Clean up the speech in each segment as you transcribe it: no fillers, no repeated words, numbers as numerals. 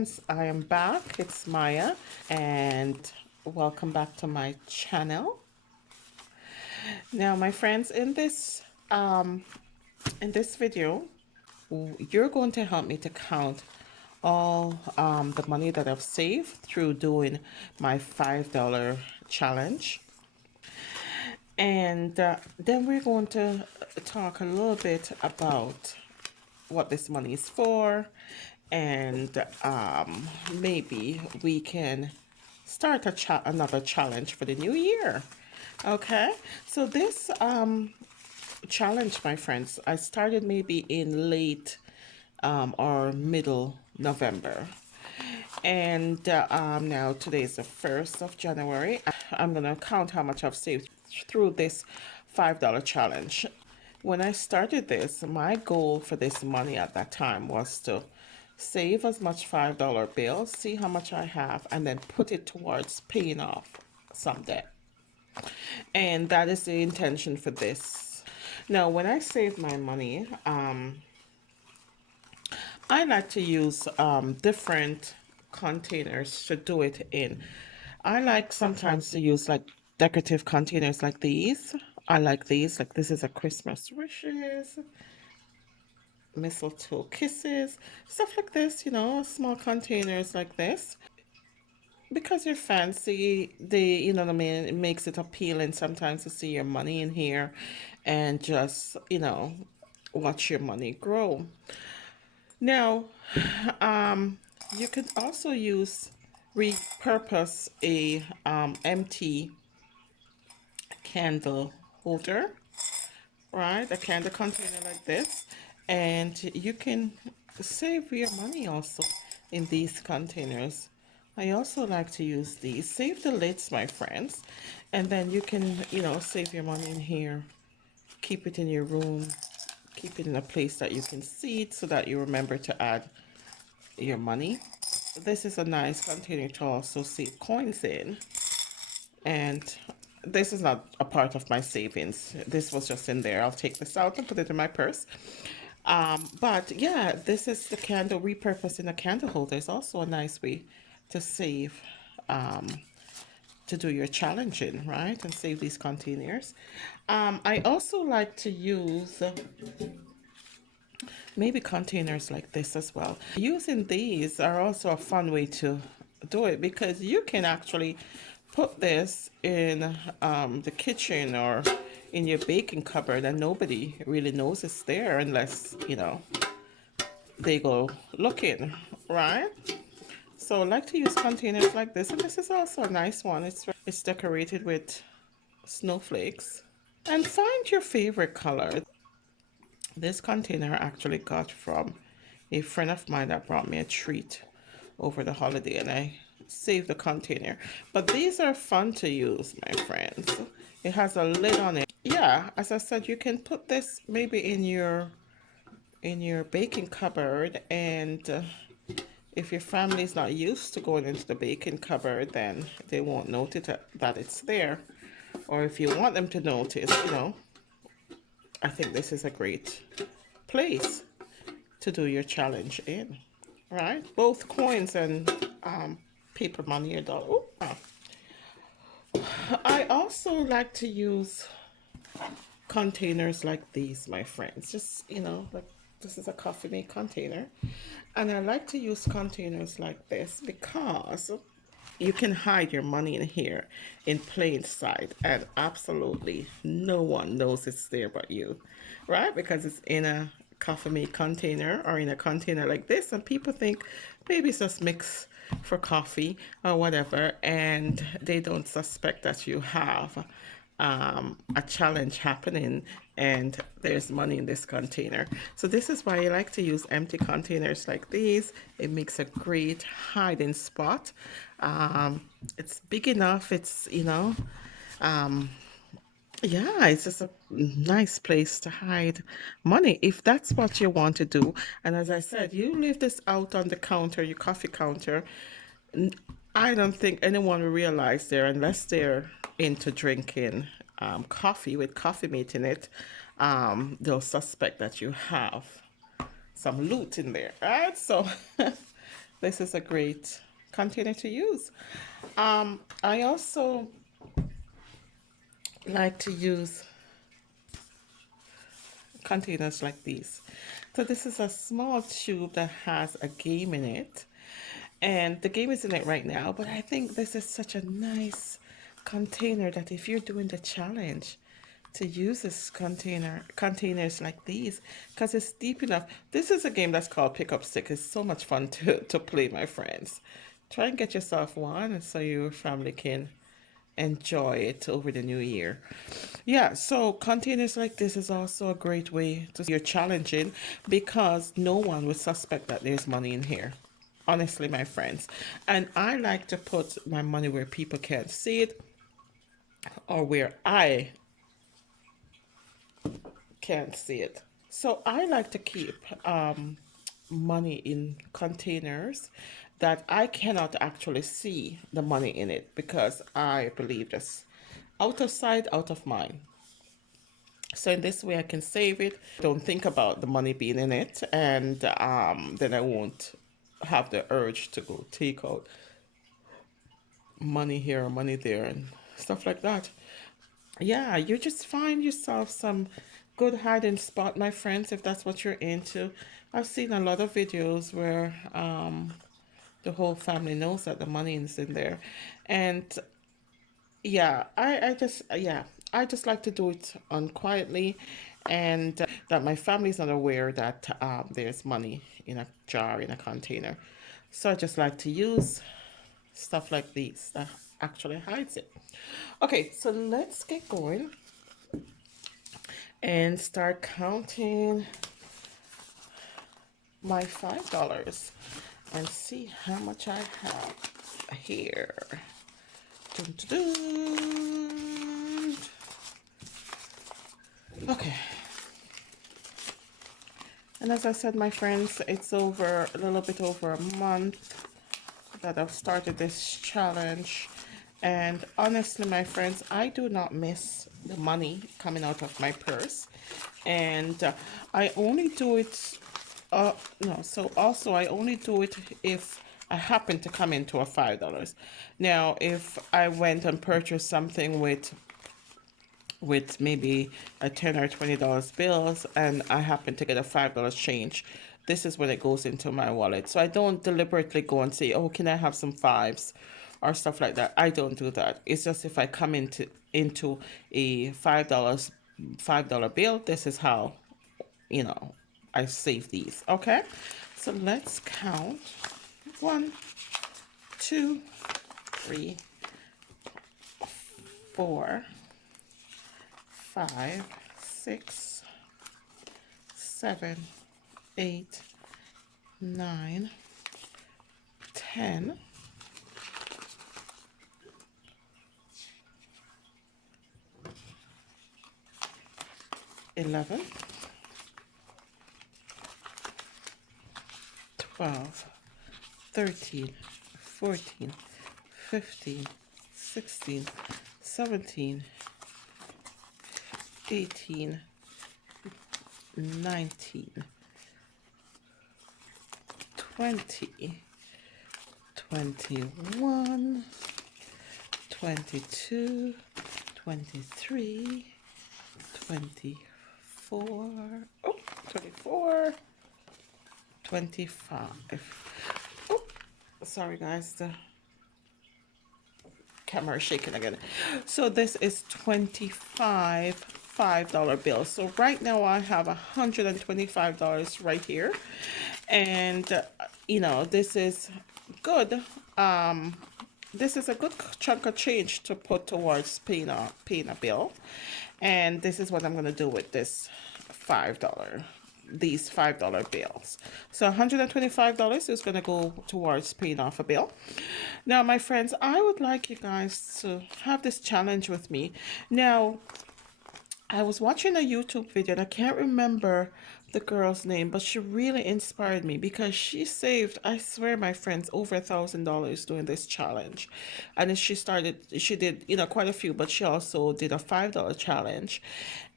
friends, I am back. It's Maya, and welcome back to my channel. Now, my friends, in this video, you're going to help me to count all the money that I've saved through doing my $5 challenge. And then we're going to talk a little bit about what this money is for, and maybe we can start another challenge for the new year. Okay, so this challenge, my friends, I started maybe in late or middle November. And now today is the 1st of January. I'm going to count how much I've saved through this $5 challenge. When I started this, my goal for this money at that time was to save as much $5 bills, see how much I have, and then put it towards paying off some debt. And that is the intention for this. Now, when I save my money, I like to use different containers to do it in. I like sometimes to use like decorative containers like these. I like these, like this is a Christmas wishes, mistletoe kisses, stuff like this, small containers like this. Because you're fancy, you know what I mean, it makes it appealing sometimes to see your money in here and just, watch your money grow. Now, um, you could also repurpose a empty candle holder, right? A candle container like this, and you can save your money also in these containers. I also like to use these. Save the lids, my friends, and then you can, save your money in here. Keep it in your room. Keep it in a place that you can see it so that you remember to add your money. This is a nice container to also save coins in. And this is not a part of my savings. This was just in there. I'll take this out and put it in my purse. But yeah, this is the candle, repurposing a candle holder is also a nice way to save, to do your challenging, right? And save these containers. I also like to use maybe containers like this as well. Using these are also a fun way to do it because you can actually put this in the kitchen or in your baking cupboard and nobody really knows it's there unless, they go looking, right? So I like to use containers like this, and this is also a nice one. It's decorated with snowflakes. And find your favorite color. This container I actually got from a friend of mine that brought me a treat over the holiday, and I saved the container. But these are fun to use, my friends. It has a lid on it. Yeah, as I said, you can put this maybe in your baking cupboard, and if your family is not used to going into the baking cupboard, then they won't notice that it's there. Or if you want them to notice, I think this is a great place to do your challenge in, right? Both coins and paper money or dollar. I also like to use containers like these, my friends. Just, like this is a coffee mate container. And I like to use containers like this because you can hide your money in here in plain sight and absolutely no one knows it's there but you, right? Because it's in a coffee mate container or in a container like this, and people think maybe it's just mixed for coffee or whatever, and they don't suspect that you have a challenge happening and there's money in this container. So this is why I like to use empty containers like these. It makes a great hiding spot. It's big enough. It's, yeah, it's just a nice place to hide money if that's what you want to do. And as I said, you leave this out on the counter, your coffee counter. I don't think anyone will realize there unless they're into drinking coffee with coffee mate in it. They'll suspect that you have some loot in there, right? So This is a great container to use. I also like to use containers like these. So this is a small tube that has a game in it, and the game is in it right now, but I think this is such a nice container that if you're doing the challenge, to use this containers like these, because it's deep enough. This is a game that's called Pick Up Stick. It's so much fun to play, my friends. Try and get yourself one so your family can enjoy it over the new year. Yeah, so containers like this is also a great way to you're challenging, because no one would suspect that there's money in here. Honestly, my friends. And I like to put my money where people can't see it, or where I can't see it. So I like to keep money in containers that I cannot actually see the money in it, because I believe this out of sight, out of mind. So in this way, I can save it. Don't think about the money being in it, and then I won't have the urge to go take out money here or money there and stuff like that. Yeah, you just find yourself some good hiding spot, my friends, if that's what you're into. I've seen a lot of videos where the whole family knows that the money is in there, and yeah, I just like to do it unquietly, and that my family's not aware that there's money in a jar, in a container. So I just like to use stuff like these that actually hides it. Okay, so let's get going and start counting my $5 and see how much I have here. Dun, dun, dun. Okay. And as I said, my friends, it's over a little bit over a month that I've started this challenge. And honestly, my friends, I do not miss the money coming out of my purse. And I only do it, no, so also I only do it if I happen to come into a $5. Now, if I went and purchased something with maybe a 10 or $20 bills, and I happen to get a $5 change, this is when it goes into my wallet. So I don't deliberately go and say, oh, can I have some fives or stuff like that. I don't do that. It's just if I come into a $5 bill, this is how, you know, I save these. Okay, so let's count. 1, 2, 3, 4, 5, 6, 7, 8, 9, 10, 11, 12, 13, 14, 15, 16, 17, 18, 19, 20, 21, 22, 23, 24, oh, 24, 25. Oh, sorry guys, the camera is shaking again. So this is 25 $5 bills. So right now I have $125 right here, and you know, this is good. This is a good chunk of change to put towards paying a bill, and this is what I'm gonna do with this $5, these $5 bills. So $125 is going to go towards paying off a bill. Now, my friends, I would like you guys to have this challenge with me. Now, I was watching a YouTube video, and I can't remember the girl's name, but she really inspired me, because she saved, I swear, my friends, over $1,000 doing this challenge. And she did, you know, quite a few, but she also did a $5 challenge.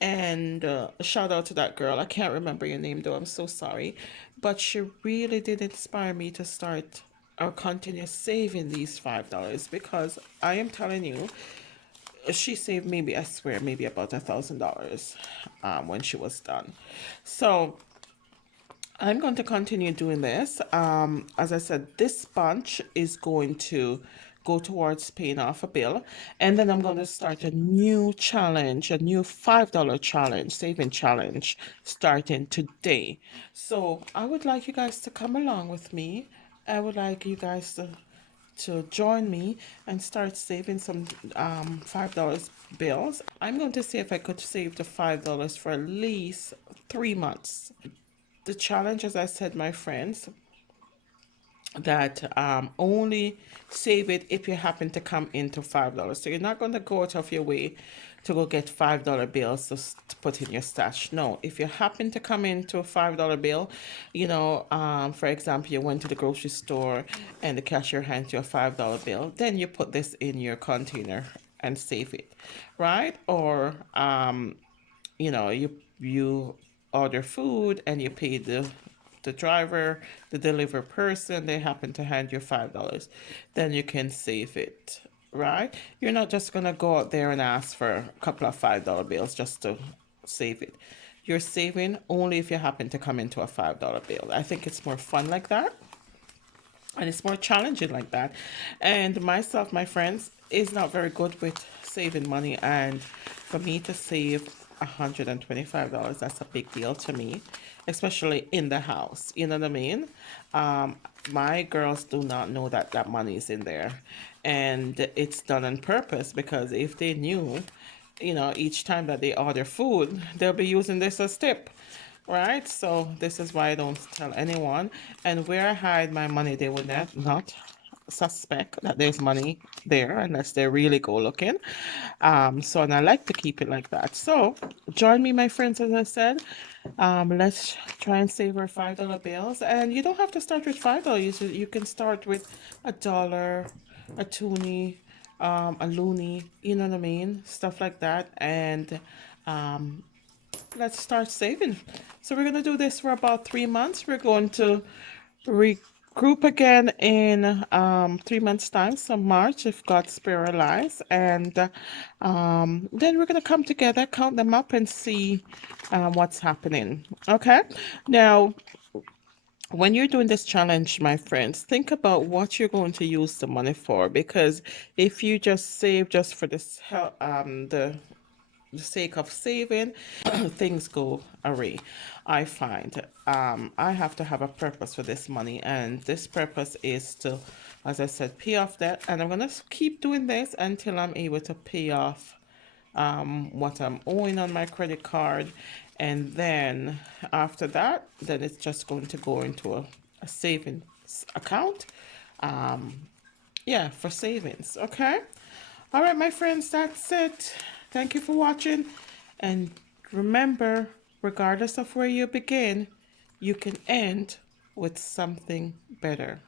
And shout out to that girl. I can't remember your name though. I'm so sorry. But she really did inspire me to start or continue saving these $5, because I am telling you, she saved maybe, I swear, maybe about $1,000 when she was done. So I'm going to continue doing this. As I said, this bunch is going to go towards paying off a bill. And then I'm going to start a new challenge, a new $5 challenge, saving challenge, starting today. So I would like you guys to come along with me. I would like you guys to join me and start saving some $5 bills. I'm going to see if I could save the $5 for at least 3 months. The challenge, as I said, my friends, that only save it if you happen to come into $5. So you're not going to go out of your way to go get $5 bills to put in your stash. No, if you happen to come into a $5 bill, you know, for example, you went to the grocery store and the cashier hands you a $5 bill, then you put this in your container and save it, right? Or you know, you order food and you pay the driver, the deliver person, they happen to hand you $5, then you can save it, right? You're not just gonna go out there and ask for a couple of $5 bills just to save it. You're saving only if you happen to come into a $5 bill. I think it's more fun like that, and it's more challenging like that. And myself, my friends, is not very good with saving money, and for me to save $125, that's a big deal to me, especially in the house, you know what I mean? um, my girls do not know that that money is in there, and it's done on purpose, because if they knew, you know, each time that they order food, they'll be using this as tip, right? So this is why I don't tell anyone. And where I hide my money, they would not suspect that there's money there unless they really go looking. So, and I like to keep it like that. So join me, my friends, as I said. Let's try and save our $5 bills. And you don't have to start with $5. You can start with $1, a toonie, a loony, you know what I mean? Stuff like that. And um, let's start saving. So we're gonna do this for about 3 months. We're going to regroup again in 3 months' time, so March, if God spare our lives, and then we're gonna come together, count them up, and see what's happening. Okay, now when you're doing this challenge, my friends, think about what you're going to use the money for, because if you just save just for this the sake of saving, things go awry. I find I have to have a purpose for this money, and this purpose is to, as I said, pay off debt. And I'm gonna keep doing this until I'm able to pay off what I'm owing on my credit card, and then after that, then it's just going to go into a savings account. Um, yeah, for savings. Okay. All right, my friends, that's it. Thank you for watching. And remember, regardless of where you begin, you can end with something better.